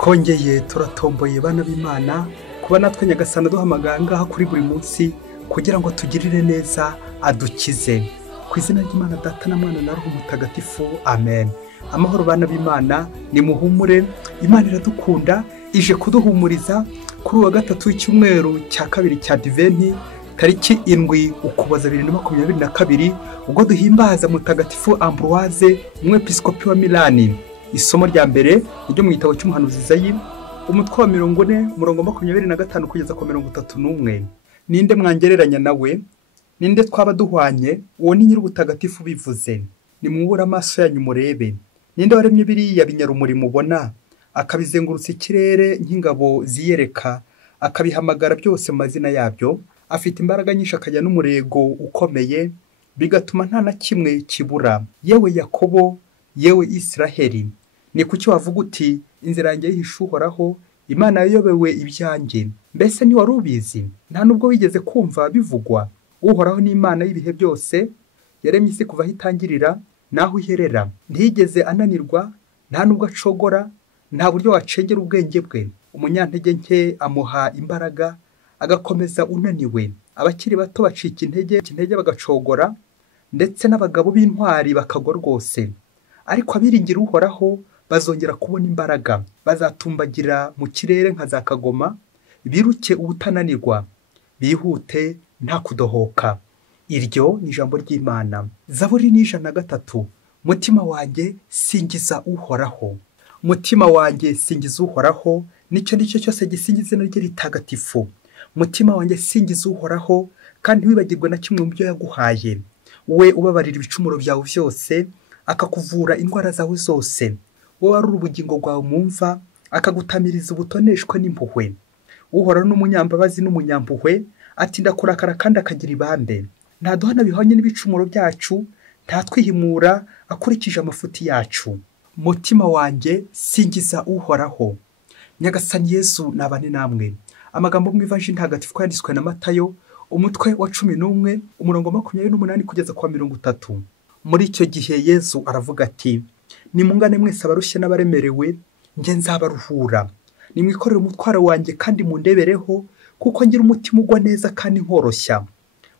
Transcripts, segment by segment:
twongeye turatomboye bana b'Imana kuba natwe Nyagasani duhamagara ngaha kuri buri munsi kugira ngo tugirire neza adukize ku izina ry'Imana Data na Mwana na Roho Mutagatifu amen. Amahoro bana b'Imana, ni muhumure, Imana iradukunda, ije kuduhumuriza kuri wa gatatu w'icyumweru cya kabiri cya Adventi tariki 7 Ukuboza 2022 ubwo duhimbaza Mutagatifu Ambroise umwepiskopi wa Milani. Isomo rya mbere ryo mu gitabo cy'umuhanuzi Izayi umutwe wa 40 umurongo 25 kugeza ku 31. Ninde mwangereranya nawe? Ninde twaba duhwanye? Uwo ni nyir'ubutagatifu bivuze. Nimubura amaso yanyu murebe. Ninde waremye biriya binyarumuri mubona, akabizengurutsa ikirere nk'ingabo ziyereka, akabihamagara byose mu mazina yabyo, afite imbaraga nyinshi akajya n'umurego ukomeye, bigatuma nta na kimwe kibura. Yewe Yakobo, yewe Israheli, ni kuki wavuga uti inzira yanjye yihishe Uhoraho, Imana yayobewe ibyanjye? Mbese ni wari ubizi? Nta nubwo wigeze kumva bivugwa? Uhoraho ni Imana y'ibihe byose, yaremye isi kuva aho itangirira naho iherera. Ntiyigeze ananirwa, nta nubwo acogora, nta buryo wacengera ubwenge bwe. Umunyantege nke amuha imbaraga, agakomeza unaniwe. Abakiri bato bacika intege bagacogora, ndetse n'abagabo b'intwari bakagwa rwose. Ariko abiringira Uhoraho bazongera kubona imbaraga, bazatumbagira mu kirere nka za kagoma, biruke ubutananirwa, bihute nta kudohoka. Iryo ni ijambo ry'Imana. Zaburi ni 103. Mutima wanjye singiza Uhoraho. Mutima wanjye singiza Uhoraho, nicyo cyose gisingiza izina rye ritagatifu. Mutima wanjye singiza Uhoraho, kandi wibagirwe na kimwe mu byo yaguhaye. We ubabarira ibicumuro byawe byose, akakuvura indwara zawe zose. Wowe ari ubugingo bwawe mumva, akagutamiriza ubutoneshwe n'impuhwe. Uhoraho n'umunyambabazi n'umunyampuhwe, atinda kurakara kandi akagira ibambe. Ntaduhana bihwanye n'ibicumuro byacu, ntatwihimura akurikije amafuti yacu. Mutima wanjye singiza Uhoraho. Nyagasani Yesu nabane namwe. Amagambo mu Ivanjili ntagatifu yanditswe na Matayo umutwe wa 11 umurongo 28 kugeza kwa 30. Muri icyo gihe Yesu aravuga ati, nimungane mwese abarushye n'abaremerewe, nge nzabaruhura. Nimwikorere umutwaro wanjye kandi mundebereho, kuko ngira umutima ugwa neza kandi nkoroshya.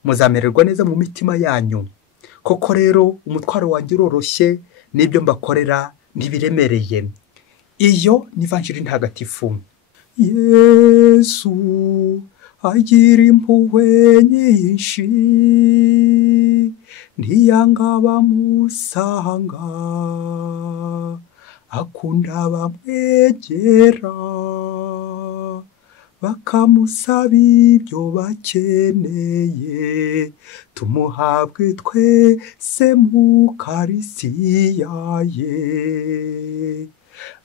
Muzamererwa neza mu mitima yanyu. Koko rero umutwaro wanjye uroroshye, n'ibyo mbakorera ntibiremereye. Iyo ni Ivanjili ntagatifu. Yesu agira impuhwe nyinshi, ntiyanga abamusanga, akunda abamwegera, bakamusaba ibyo bakeneye. Tumuhabwe twese mu Karisiya ye.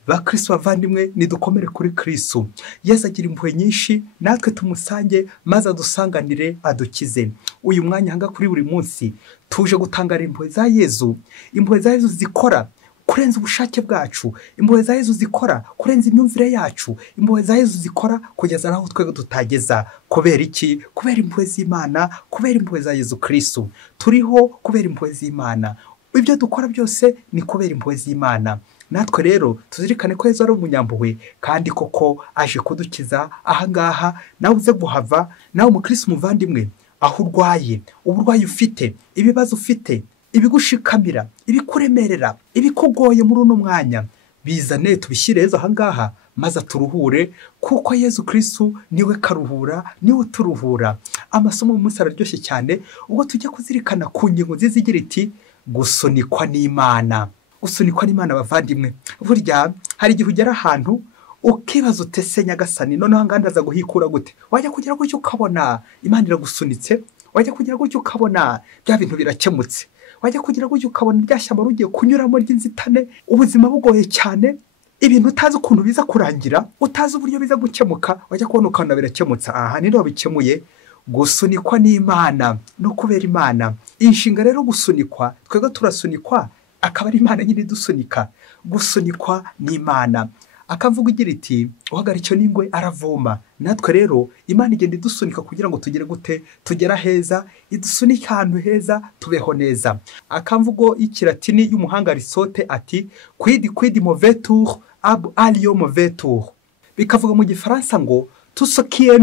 Bakristo bavandimwe, nidukomere kuri Kristo. Yesu agira impuhwe nyinshi, natwe tumusange maze adusanganire adukize. Uyu mwanya hanga kuri buri munsi tuje gutangara impuhwe za Yesu. Impuhwe za Yesu zikora kurenza ubushake bwacu. Impuhwe za Yesu zikora kurenza imyumvire yacu. Impuhwe za Yesu zikora kugeza naho twego tutageza. Kubera iki? Kubera impuhwe z'Imana, kubera impuhwe za Yesu Kristo. Turiho kubera impuhwe z'Imana. Ibyo dukora byose ni kubera impuhwe z'Imana. Natwe rero tuzirikane ko Yesu ari umunyampuhwe, kandi koko aje kudukiza. Ahangaha nawe uze guhava, nawe umukristo muvandimwe, aho urwaye, uburwayi ufite, ibibazo ufite, ibigushikamira, ibikuremerera, ibikugoye muri uno mwanya, bizane tubishyire Yesu ahangaha maze turuhure, kuko Yesu Kristo niwe karuhura, niwe turuhura. Amasomo y'umunsi araryoshye cyane ubwo tujya kuzirikana ku ngingo nziza igira iti gusunikwa n'Imana. Gusunikwa n'Imana bavandimwe, burya hari igihe ugera ahantu ukibaza utese Nyagasani, noneho ngandaza guhikura gute? Wajya kugira gutyo ukabona Imana iragusunitse, wajya kugira gutyo ukabona bya bintu birakemutse, wajya kugira gutyo ukabona ibyashyamba rugiye kunyuramo ry'inzitane, ubuzima bugoye cyane, ibintu utazi ukuntu biza kurangira, utazi uburyo biza gukemuka, wajya kubona ukabona birakemutse. Aha ni bikemuye. Gusunikwa n'Imana no kubera Imana. Inshinga rero gusunikwa, twego turasunikwa, akaba ari Imana nyine dusunika. Gusunikwa n'Imana. Akavuga igira iti uhagarika icyo n'ingwe aravoma. Natwe rero Imana igenda idusunika kugira ngo tugere gute? Tugera heza, idusunika ahantu heza, tubeho neza. Akamvugo y'ikilatini y'umuhanga Aristote ati quid movetur ab alio mauvais tour. Bikavuga mu gifaransa ngo tout ce qui est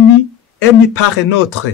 mis par un autre.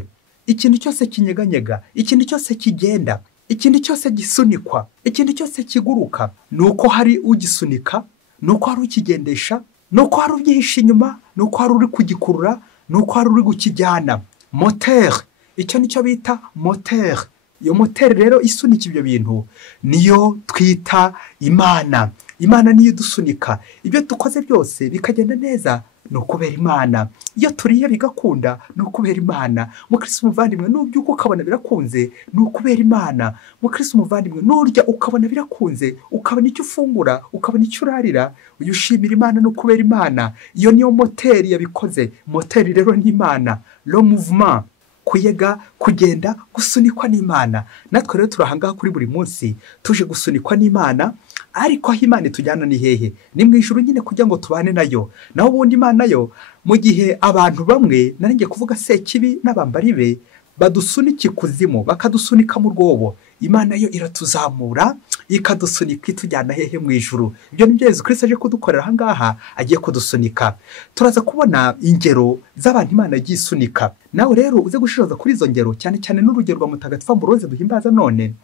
Ikintu cyose kinyeganyega, ikintu cyose kigenda, ikintu cyose gisunikwa, ikintu cyose kiguruka, nuko hari ugisunika, nuko hari ukigendesha, nuko hari ubyihisha inyuma, nuko hari uri kugikurura, nuko hari uri gukijyana. Moteur, icyo nicyo bita moteur. Iyo moteur rero isunika ibyo bintu niyo twita Imana. Imana niyo dusunika. Ibyo dukoze byose bikagenda neza no kubera Imana. Iyo turiye bigakunda no kubera Imana. Mukristo muvandimwe n'ubyuko ukabona birakunze no kubera Imana. Mukristo muvandimwe n'urya ukabona birakunze, ukabona icyo ufungura, ukabona icyo urarira, uyushimira Imana no kubera Imana. Iyo niyo moteri yabikoze. Moteri rero ni Imana. Le mouvement, kuyega, kugenda, gusunikwa n'Imana. Natwe rero turahangaha kuri buri munsi tuje gusunikwa n'Imana. Ariko aho Imana itujyana ni hehe? Ni mu ijuru nyine kugira ngo tubane nayo. Naho ubundi Imana yo mu gihe abantu bamwe naringiye kuvuga Sekibi n'abambari be badusunika ikuzimu, bakadusunika mu rwobo, Imana yo iratuzamura ikadusunika itujyana hehe mu ijuru. Ibyo ni byo Yesu Kristo aje kudukorera ahangaha, agiye kudusunika. Turaza kubona ingero z'abantu Imana yagiye isunika. Nawe rero uze gushishoza kuri izo ngero, cyane cyane n'urugero rwa Mutagatifu Ambroise duhimbaza none.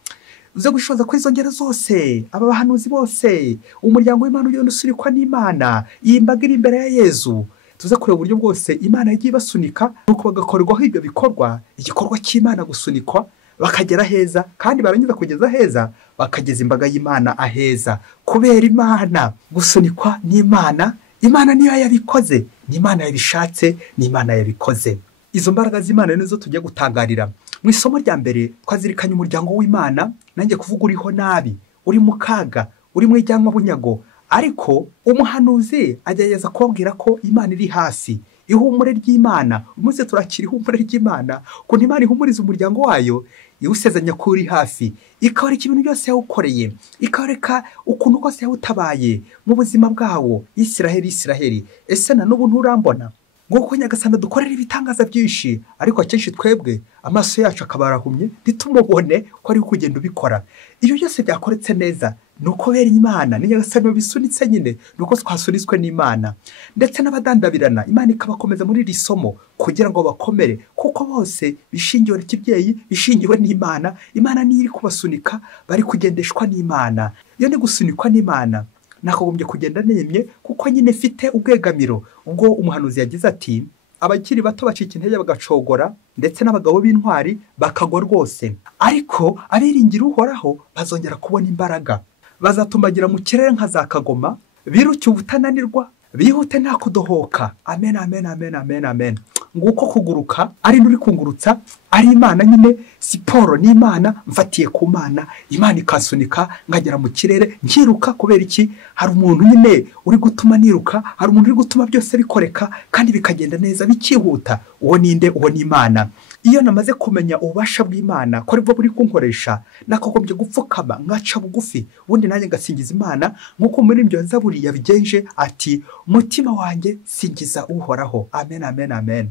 Uze gushishoza kuri izo ngero zose, aba bahanuzi bose, umuryango w'Imana ugenda usunikwa n'Imana, iyi mbaga iri imbere ya Yezu. Tuze kureba uburyo bwose Imana yagiye basunika, nuko bagakorerwaho ibyo bikorwa, igikorwa cy'Imana gusunikwa, bakagera heza, kandi barangiza kugeza heza bakageza imbaga y'Imana aheza. Kubera Imana, gusunikwa n'Imana. Imana niyo yabikoze, n'Imana yabishatse, n'Imana yabikoze. Izo mbaraga z'Imana nizo tujye gutangarira. Mu isomo rya mbere twazirikanye umuryango w'Imana, nanjye kuvuga uriho nabi, uri mu kaga, uri mu ijyanwa bunyago, ariko umuhanuzi agerageza kubabwira ko Imana iri hasi. Ihumure ry'Imana, umunsi turakira ihumure ry'Imana, ukuntu Imana ihumuriza umuryango wayo, iwusezanya ko uri hafi, ikawereka ibintu byose yawukoreye, ikawereka ukuntu kose yawutabaye mu buzima bwawo. Isiraheli, ese na n'ubu nturambona? Nguko Nyagasani dukorera ibitangaza byinshi, ariko akenshi twebwe amaso yacu akabarahumye ntitumubone ko ari kugenda ubikora. Ibyo byose byakoretse neza nuko bera Imana, ni Nyagasani bisunitse nyine, nuko twasunitswe n'Imana. Ndetse n'abadandabirana Imana ikabakomeza muri iri somo kugira ngo bakomere, kuko bose bishingiwe n'ikibyeyi, bishingiwe n'Imana. Imana niyo iri kubasunika, bari kugendeshwa n'Imana. Iyo ni gusunikwa n'Imana, nakagombye kugenda nemye kuko nyine mfite ubwegamiro. Ubwo umuhanuzi yagize ati abakiri bato bacika intege bagacogora, ndetse n'abagabo b'intwari bakagwa rwose, ariko abiringira Uhoraho bazongera kubona imbaraga, bazatumbagira mu kirere nka za kagoma, biruke ubutananirwa, bihute nta kudohoka. Amen, amen, amen, amen, amen. Nguko kuguruka ari nuri kungurutsa ari Imana nyine. Siporo ni Imana, mfatiye ku Mana, Imana ikasunika ngagera mu kirere nkiruka. Kubera iki? Hari umuntu nyine uri gutuma niruka, hari umuntu uri gutuma byose bikoreka kandi bikagenda neza bikihuta. Uwo ninde? Uwo ni Imana. Iyo namaze kumenya ububasha bw'Imana ko aribwo buri kunkoresha, nakagombye gupfukama ngaca bugufi, ubundi nanjye ngasingiza Imana nk'uko muri ibyo Zaburi yabigenje ati umutima wanjye singiza Uhoraho. Amen, amen, amen.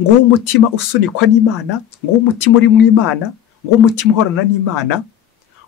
Nguwo umutima usunikwa n'Imana, nguwo umutima uri mu Imana, nguwo umutima uhorana n'Imana,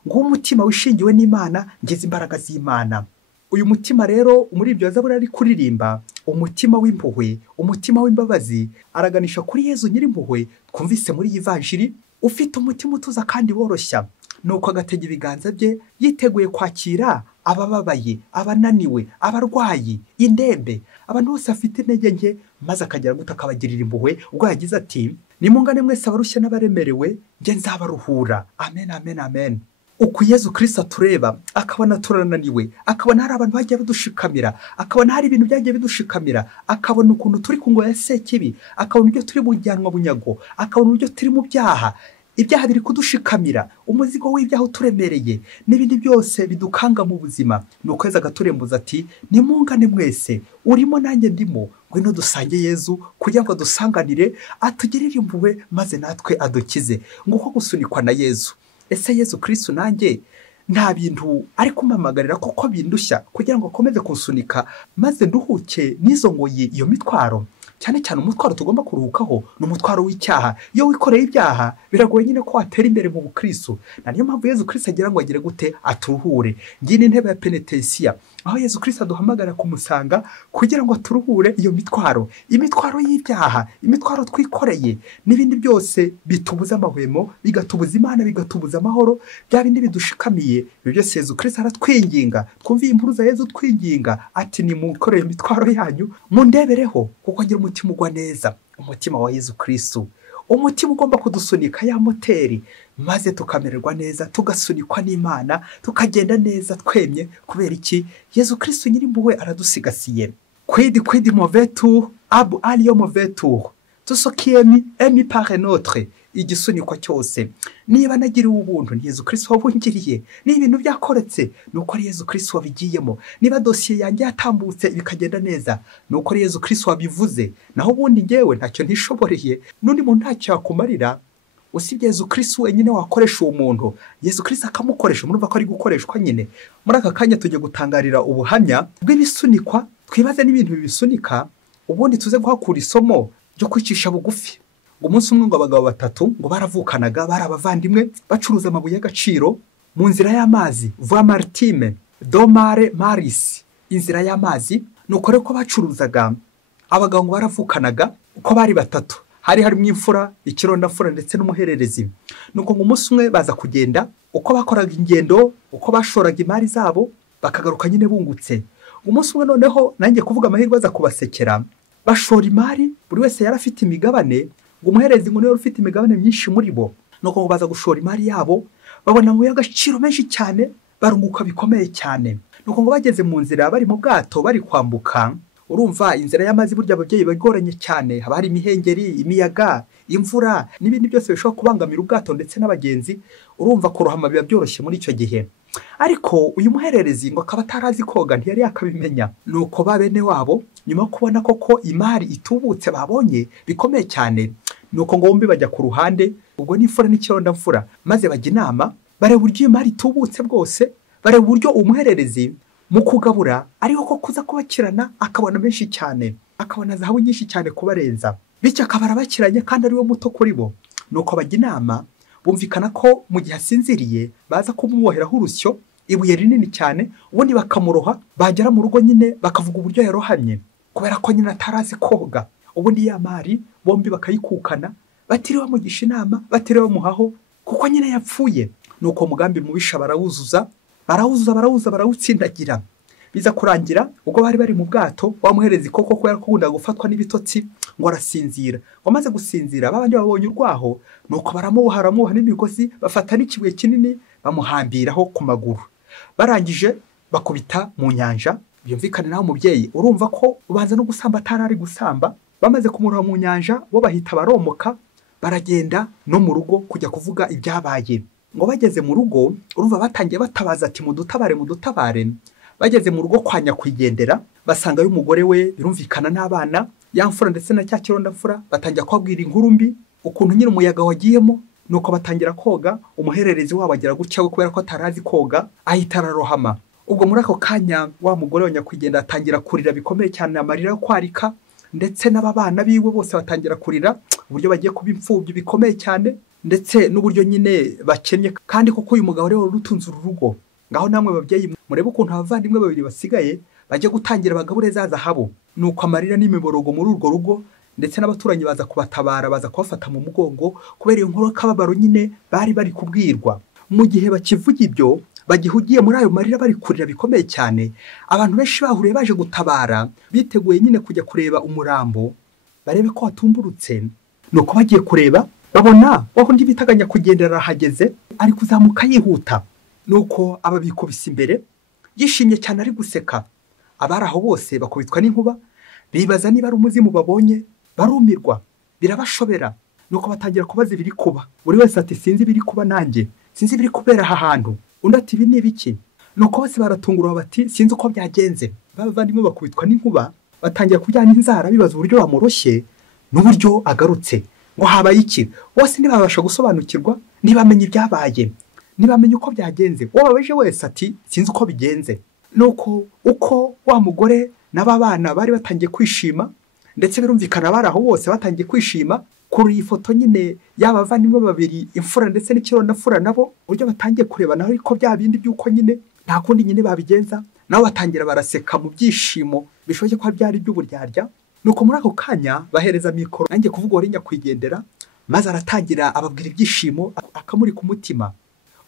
nguwo umutima wishingiwe n'Imana, ngeze imbaraga z'Imana. Uyu mutima rero muri ibyo Zaburi ari kuririmba, umutima w'impuhwe, umutima w'imbabazi, araganisha kuri Yezu Nyirimpuhwe twumvise muri Ivanjiri, ufite umutima utuza kandi woroshya, nuko agatega ibiganza bye yiteguye kwakira abababaye, abananiwe, abarwayi, indembe, abantu bose afite intege nke, maze akagera gute akabagirira impuhwe. Ubwo yagize ati nimungane mwese abarushye n'abaremerewe, nge nzabaruhura. Amen, amen, amen. Uko Yezu Kristo tureba akabona turananiwe, akabona hari abantu bagiye badushikamira, akabona hari ibintu byagiye bidushikamira, akabona ukuntu turi ku ngoyi ya Sekibi, akabona ibyo turi mu jyanwa bunyago, akabona ibyo turi mu byaha, ibyaha biri kudushikamira, umuzigo w'ibyaha uturemereye n'ibindi byose bidukanga mu buzima. Nuko Yezu agaturembuza ati nimungane mwese, urimo nanjye ndimo, ngwino dusange Yezu kugira ngo dusanganire, atugirire impuhwe maze natwe adukize. Nguko gusunikwa na Yezu. Ese Yezu Kristo nanjye nta bintu ari kumamagarira koko bindushya kugira ngo akomeze kunsunika maze nduhuke n'izo ngoyi, iyo mitwaro? cyane cyane umutwaro tugomba kuruhukaho ni umutwaro w'icyaha. Iyo wikoreye ibyaha biragoye nyine ko watera imbere mu bukristo. Niyo mpamvu Yesu Kristo agira ngo agire gute aturuhure. Ngiyi ni intebe ya penitensiya, aho Yesu Kristo aduhamagara kumusanga kugira ngo aturuhure iyo mitwaro, imitwaro y'ibyaha, imitwaro twikoreye n'ibindi byose bitubuza amahwemo, bigatubuza Imana, bigatubuza amahoro, bya bindi bidushikamiye. Ibyo byose Yesu Kristo aratwinginga. Twumviye inkuru za Yesu twinginga ati nimukoreye imitwaro yanyu mundebereho, kuko agira umutima ugwa neza, umutima wa Yesu Kristo, umutima ugomba kudusunika ya moteri, maze tukamererwa neza, tugasunikwa n'Imana, tukagenda neza twemye. Kubera iki? Yesu Kristo nyirimpuhwe aradusigasiye. Quid mauvais tour ab alio mauvais tour, tout ce qui est mis par un autre. Igisunikwa cyose niba nagiriwe ubuntu ni Yesu Kristo wabungiriye, ni ibintu byakoretse nuko ari Yesu Kristo wabigiyemo, niba dosiye yanjye yatambutse bikagenda neza nuko ari Yesu Kristo wabivuze, naho ubundi ngewe ntacyo ntishoboreye, n'undi muntu ntacyo yakumarira usibye Yesu Kristo wenyine wakoresha uwo muntu. Yesu Kristo akamukoresha, murumva ko ari gukoreshwa nyine. Muri aka kanya tujye gutangarira ubuhamya bw'ibisunikwa, twibaze n'ibintu bibisunika, ubundi tuze guhakura isomo ryo kwicisha bugufi. Umunsi umwe ngo abagabo batatu ngo baravukanaga, bari abavandimwe, bacuruza amabuye y'agaciro mu nzira y'amazi, voie maritime, domare maris, inzira y'amazi. Nuko rero ko bacuruzaga, abagabo ngo baravukanaga uko bari batatu, hari harimo imfura, ikirondamfura ndetse n'umuhererezi. Nuko ngo umunsi umwe baza kugenda, uko bakoraga ingendo, uko bashoraga imari zabo, bakagaruka nyine bungutse. Umunsi umwe noneho nanjye kuvuga amahirwe aza kubasekera, bashora imari, buri wese yari afite imigabane, ngo umuherezi ngo niwe ufite imigabane myinshi muri bo. Nuko ngo baza gushora imari yabo, babona mu y'agaciro menshi cyane, barunguka bikomeye cyane. Nuko ngo bageze mu nzira, bari mu bwato bari kwambuka. Urumva inzira y'amazi burya ababyeyi bagoranye cyane, haba hari imihengeri, imiyaga, imvura n'ibindi byose bishobora kubangamira ubwato ndetse n'abagenzi. Urumva kurohama biba byoroshye muri icyo gihe. Ariko uyu muhererezi ngo akaba atarazi koga, ntiyari yakabimenya. Nuko ba bene wabo nyuma yo kubona koko imari itubutse babonye bikomeye cyane, nuko ngo bombi bajya ku ruhande, ubwo n'imfura n'ikirondamfura, maze bajya inama, bareba uburyo imari itubutse bwose, bareba uburyo umuhererezi mu kugabura ariho ko kuza kubakirana, akabona menshi cyane, akabona zahabu nyinshi cyane kubarenza, bityo akaba arabakiranye kandi ari we muto kuri bo. Nuko bajya inama, bumvikana ko mu gihe asinziriye baza kumwoheraho urusyo, ibuye rinini cyane, ubundi bakamuroha, bagera mu rugo nyine bakavuga uburyo yarohamye, kubera ko nyine atarazi koga. Ubundi ya mari bombi bakayikukana, batiriwe bamugisha inama, batiriwe bamuhaho, kuko nyine yapfuye. Nuko umugambi mubisha barawutsindagira. Biza kurangira ubwo bari bari mu bwato, wamuherezi koko ko yarakunda gufatwa n'ibitotsi, ngo arasinzira. Wamaze gusinzira, babandi babonye urwaho, nuko baramuha n'imigozi, bafata n'ikibuye kinini bamuhambiraho ku maguru. Barangije bakubita mu nyanja. Byumvikane naho umubyeyi, urumva ko ubanza no gusamba atarari gusamba. Bamaze kumuroha mu nyanja, bo bahita baromoka, baragenda no mu rugo kujya kuvuga ibyabaye. Ngo bageze mu rugo, urumva batangiye batabaza ati mudutabare. Bageze mu rugo kwa nyakwigendera, basanga y'umugore we, birumvikana n'abana, yamfura ndetse na cya kirondamfura, batangira kwabwira inkuru mbi, ukuntu nyine umuyaga wagiyemo. Nuko batangira koga, umuhererezi wabo agira gutya kubera ko atarazi koga, ahita ararohama. Ubwo muri ako kanya wa mugore wa nyakwigendera atangira kurira bikomeye cyane, amarira yo kwarika, ndetse n'ababana biwe bose batangira kurira, uburyo bagiye kuba imfubyi bikomeye cyane, ndetse n'uburyo nyine bakennye. Kandi koko uyu mugabo rero rutunze urugo. Ngaho namwe babyeyi murebe ukuntu abavandimwe babiri basigaye bajya gutangira bagabure za zahabu. Nuko amarira n'imiborogo muri urwo rugo, ndetse n'abaturanyi baza kubatabara, baza kubafata mu mugongo, kubera iyo nkuru kababaro nyine bari kubwirwa. Mu gihe bakivuga ibyo, bagihugiye muri ayo marira bari kurira bikomeye cyane, abantu benshi bahuriye baje gutabara, biteguye nyine kujya kureba umurambo, barebe ko watumburutse. Nuko bagiye kureba, babona wahundi bitaganya kugendera arahageze, ari kuzamuka yihuta. Nuko ababikubise imbere, yishimye cyane ari guseka. Abari aho bose bakubitwa n'inkuba, bibaza niba ari umuzimu babonye, barumirwa, birabashobera. Nuko batangira kubaza ibiri kuba. Buri wese ati sinzi ibiri kuba nanjye, sinzi ibiri kubera aha hantu. Undi ati ibi ni ibiki? Nuko bose baratungurwa bati sinzi uko byagenze. Bavandimwe bakubitwa n'inkuba, batangira kujyana inzara bibaza uburyo bamuroshye n'uburyo agarutse. Ngo habaye iki? Bose ntibabasha gusobanukirwa, ntibamenye ibyabaye, ntibamenye uko byagenze. Wababaje wese ati sinzi uko bigenze. Nuko uko wa mugore n'ababana bari batangiye kwishima, ndetse birumvikana bari aho bose batangiye kwishima kuri iyi foto nyine y'abavandimwe babiri, imfura ndetse n'ikironafura nabo uburyo batangiye kurebana ariko bya bindi by'uko nyine nta kundi nyine babigenza, nabo batangira baraseka mu byishimo bishoboke ko byari by'uburyarya. Nuko muri ako kanya bahereza mikoro nanjye kuvuga wari nyakwigendera, maze aratangira ababwira ibyishimo akamuri ku mutima.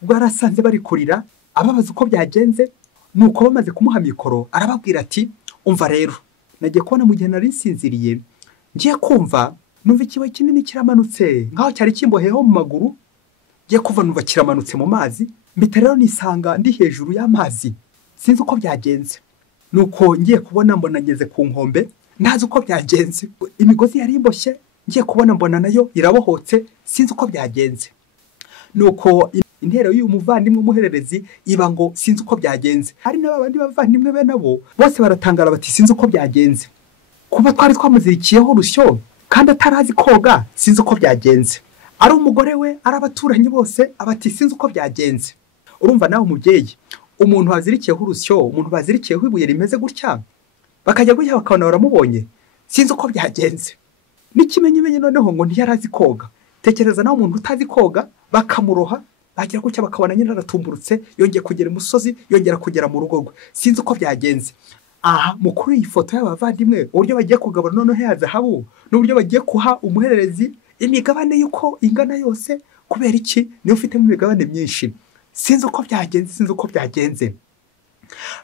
Ubwo yarasanze bari kurira ababaza uko byagenze, nuko bamaze kumuha mikoro arababwira ati umva rero, nagiye kubona mu gihe nari nsinziriye ngiye kumva numva ikibaye kinini kiramanutse nkaho cyari kimboheyeho mu maguru, ngiye kuva numva kiramanutse mu mazi, mpita rero nisanga ndi hejuru y'amazi sinzi uko byagenze. Nuko ngiye kubona mbona ngeze ku nkombe ntazi uko byagenze, imigozi yari imboshye ngiye kubona mbona nayo irabohotse sinzi uko byagenze. Nuko intero y'uyu muvandimwe umuhererezi iba ngo sinzi uko byagenze. Hari n'abandi bavandimwe be nabo bose baratangara bati sinzi uko byagenze, kuba twari twamuzirikiyeho urusyo kandi atarazi koga sinzi uko byagenze. Ari umugore we ari abaturanyi bose abati sinzi uko byagenze. Urumva nawe umubyeyi, umuntu wazirikiyeho urusyo, umuntu bazirikiyeho ibuye rimeze gutya bakajya gutya bakabona baramubonye sinzi uko byagenze. N'ikimenyimenyi noneho ngo ntiyarazi koga. Tekereza nawe umuntu utazi koga bakamuroha, bagira gutya bakabona nyine aratumburutse yongeye kugera imusozi yongera kugera mu rugo rwe sinzi uko byagenze. Aha mukuru iyi foto y'abavandimwe uburyo bagiye kugabana noneho ya zahabu n'uburyo bagiye kuha umuhererezi imigabane yuko ingana yose, kubera iki niyo ufitemo imigabane myinshi. Sinzi uko byagenze, sinzi uko byagenze.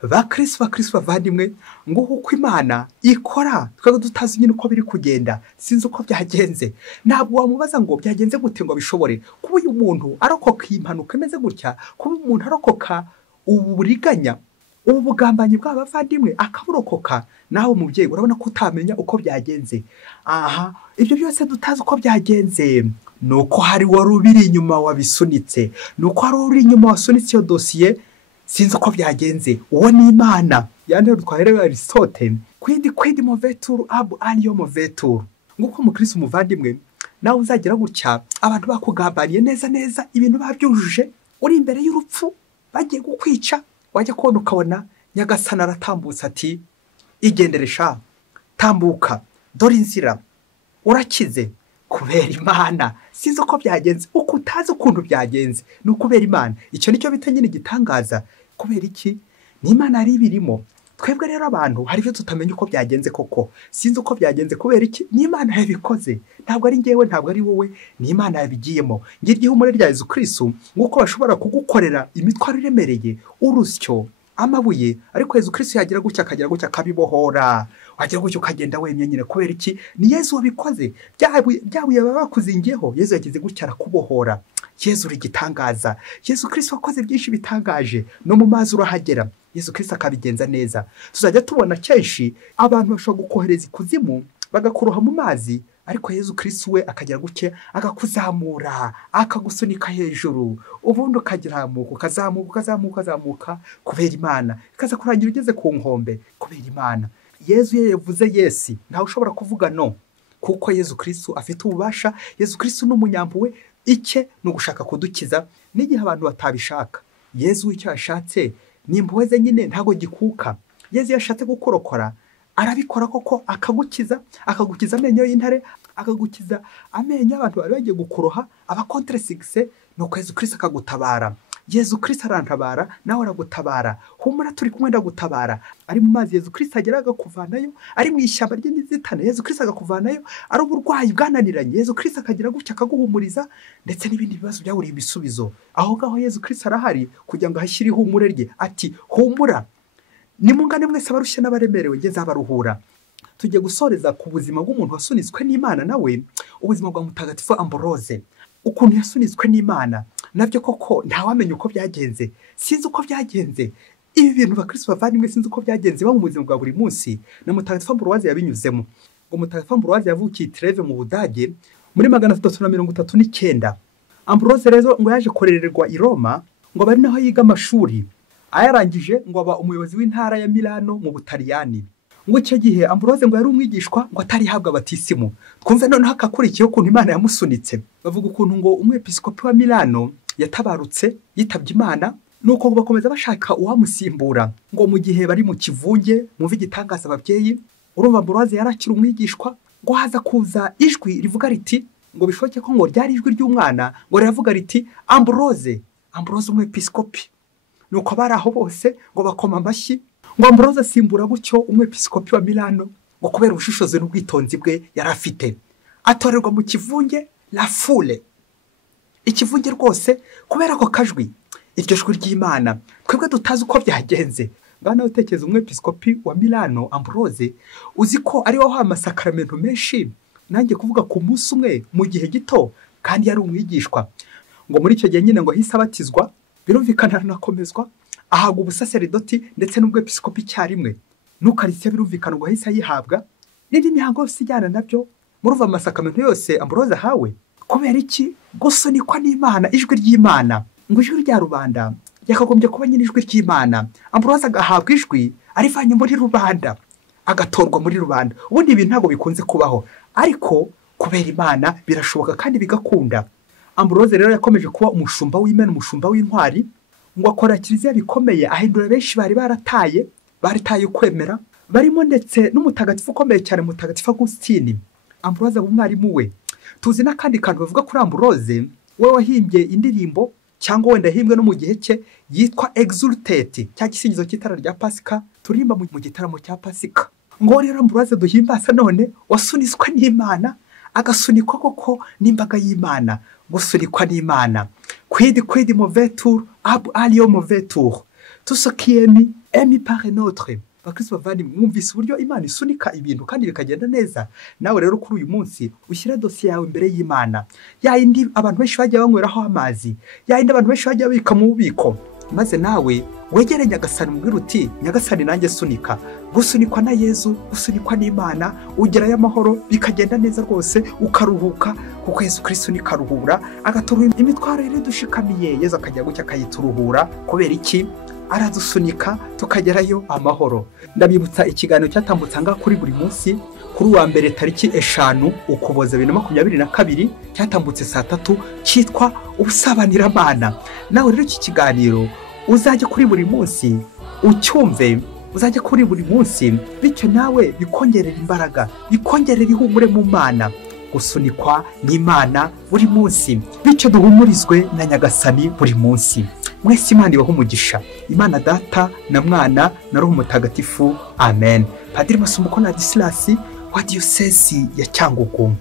Bakristo bavandimwe, ngo uko Imana ikora twebwe dutazi nyine uko biri kugenda sinzi uko byagenze. Ntabwo wamubaza ngo byagenze gute ngo bishobore kuba uyu muntu arokoka impanuka imeze gutya, kuba umuntu arokoka uburiganya ubu bugambanyi bw'abavandimwe akaburokoka. Nawe umubyeyi urabona ko utamenya uko byagenze. Aha ibyo byose dutazi uko byagenze nuko hari wari ubiri inyuma wabisunitse, nuko hari uri inyuma wasunitse iyo dosiye sinzi uko byagenze. Uwo ni Imana yandero twaherewe Aristote kwidi movetur ab anyo movetur. Nguko umukristo umuvandimwe nawe uzagira gutya abantu bakugambaniye neza ibintu babyujuje uri imbere y'urupfu bagiye gukwica, wajya kubona ukabona Nyagasana aratambutse ati igenderesha tambuka dore inzira urakize, kubera Imana. Sinzi uko byagenze, uko utazi ukuntu byagenze ni ukubera Imana. Icyo nicyo bita nyine igitangaza. Kubera iki? Ni Imana yari ibirimo. Twebwe rero abantu hari ibyo tutamenya uko byagenze koko. Sinzi uko byagenze kubera iki? Ni Imana yabikoze, ntabwo ari ngewe, ntabwo ari wowe, ni Imana yabigiyemo. Ngirye ihumure rya Yesu Kristo nguko bashobora kugukorera imitwaro iremereye, urusyo, amabuye, ariko Yesu Kristo yagira gutya akagira gutya akabibohora. Wagira gutya ukagenda wemye nyine kubera iki? Ni Yesu wabikoze. Byabuye bakuzingiyeho Yesu yagize gutya arakubohora. Yesu uri gitangaza. Yesu Kristo wakoze byinshi bitangaje, no mu mazi urahagera Yesu Kristo akabigenza neza. Tuzajya tubona kenshi abantu bashobora gukohereza ikuzimu bagakuroha mu mazi, ariko Yesu Kristo we akagira gutya akakuzamura akagusunika hejuru, ubundi ukazamuka kubera Imana, ikaza kurangira ugeze ku nkombe kubera Imana. Yesu yavuze yesi, ntawe ushobora kuvuga no, kuko Yesu Kristo afite ububasha. Yesu Kristo n'umunyampuwe, icye ni ugushaka kudukiza n'igihe abantu batabishaka. Yesu icyo yashatse ni impuhwe ze nyine, ntago gikuka. Yesu yashatse gukorokora arabikora koko, akagukiza amenyo y'intare, akagukiza amenyo abantu bari bagiye gukuroha abakontresigise, nuko Yesu Kristo akagutabara. Yesu Kristo arantabara, nawe aragutabara. Humura turi kumwe ndagutabara. Ari mu mazi Yesu Kristo agera agakuvanayo, ari mu ishyamba ry'inzitane Yesu Kristo agakuvanayo, ari uburwayi bwananiranye Yesu Kristo akagira gutya akaguhumuriza, ndetse n'ibindi bibazo byaburiye ibisubizo. Aho ngaho Yesu Kristo arahari kugira ngo hashyire ihumure rye, ati humura nimungane mwese abarushye n'abaremerewe nge nzabaruhura. Tugiye gusoreza ku buzima bw'umuntu wasunitswe n'Imana, nawe ubuzima bwa mutagatifu Ambrose, ukuntu yasunitswe n'Imana. Nabyo koko ntawamenya uko byagenze, sinzi uko byagenze. Ibi bintu bakristo bavandimwe sinzi uko byagenze mu buzima bwa buri munsi, na mutagatifu Ambroise yabinyuzemo. Ngo mutagatifu Ambroise yavukiye Trèves mu Budage muri 339. Ambrose rero ngo yaje korererwa i Roma, ngo bari naho yiga amashuri. Ayarangije ngo aba umuyobozi w'intara ya Milano mu Butaliyani. Ngo icyo gihe Ambrose ngo yari umwigishwa ngo atari habwa batisimu. Twumve noneho akakurikiye ukuntu Imana yamusunitse. Bavuga ukuntu ngo umwepiskopi wa Milano yatabarutse yitabye Imana, nuko bakomeza bashaka uwamusimbura. Ngo mu gihe bari mu kivunge, muve igitangaza ababyeyi, urumva Ambroise yarakira umwigishwa ngo haza kuza ijwi rivuga riti ngo bishoke ko ngo ryari ijwi ry'umwana ngo riravuga riti Ambroise umwepiskopi. Nuko bari aho bose ngo bakoma amashyi ngo Ambroise asimbura gutyo umwepiskopi wa Milano ngo kubera ubushishozi n'ubwitonzi bwe yari afite atorerwa mu kivunge la foule. Ikivunge rwose kubera ko kajwi iryo jwi ry'Imana twebwe dutazi uko byagenze. Bana utekereza umwepiskopi wa Milano Ambroise uzi ko ari wo amasakaramentu menshi nanjye kuvuga ku munsi umwe mu gihe gito kandi yari umwigishwa ngo muri icyo gihe nyine ngo hise abatizwa birumvikana nakomezwa ahabwa ubusaseridoti ndetse n'ubwepiskopi cyarimwe n'ukarisya birumvikana ngo hise ayihabwa n'indi mihango yose ijyana nabyo muri amasakaramentu yose Ambroise ahawe kubera iki gusunikwa n'Imana ijwi ry'Imana ngo ijwi rya rubanda yakagombye kuba nyine ijwi ry'Imana Ambroise agahabwa ijwi arivanye muri rubanda agatorwa muri rubanda. Ubundi ibintu ntabwo bikunze kubaho ariko kubera Imana birashoboka kandi bigakunda. Ambroise rero yakomeje kuba umushumba w'Imana, umushumba w'intwari ngo akora kiliziya bikomeye ahindura benshi bari barataye ukwemera barimo ndetse n'umutagatifu ukomeye cyane mutagatifu Agustin. Ambroise umwarimu we tuzi n'akandi kantu bavuga kuri Ambroise we wahimbye indirimbo cyangwa wenda yahimbwe no mu gihe cye yitwa Exultate cya gisingizo cy'itara rya Pasika turimba mu gitaramo cya Pasika. Ngo rero Ambroise duhimbasa none wasuniswa n'Imana agasunikwa koko n'imbaga y'Imana gusunikwa n'Imana. Quid mauvais tour ab alio mauvais tour tout ce qui est mis par notre. Bakristo bavandi mwumvise uburyo Imana isunika ibintu kandi bikagenda neza. Nawe rero kuri uyu munsi ushyira dosiye yawe imbere y'Imana. Yayindi abantu benshi bajya banyweraho amazi, yayindi abantu benshi bajya bika mu bubiko, maze nawe wegere Nyagasani mubwira uti Nyagasani nanjye sunika. Gusunikwa na Yezu, gusunikwa n'Imana, ugerayo amahoro bikagenda neza rwose ukaruhuka kuko Yesu Kristo ni karuhura agatura imitwaro iri dushikamiye. Yezu akajya gutya akayituruhura kubera iki aradusunika tukagerayo amahoro. Ndabibutsa ikiganiro cyatambutse anga kuri buri munsi kuri wa mbere tariki 5 Ukuboza 2022 cyatambutse saa 3 cyitwa ubusabanyiramana. Nawe rero iki kiganiro uzajya kuri buri munsi ucyumve, uzajya kuri buri munsi bityo nawe bikongerera imbaraga, bikongerera ihumure mu Mana. Gusunikwa n'Imana buri munsi bityo duhumurizwe na Nyagasani buri munsi. Mwese Imana ibahe umugisha. Imana Data na Mwana na Roho Mutagatifu. Amen. Padiri Masumbuko na Disilasi wa Diyosesi ya Cyangugu.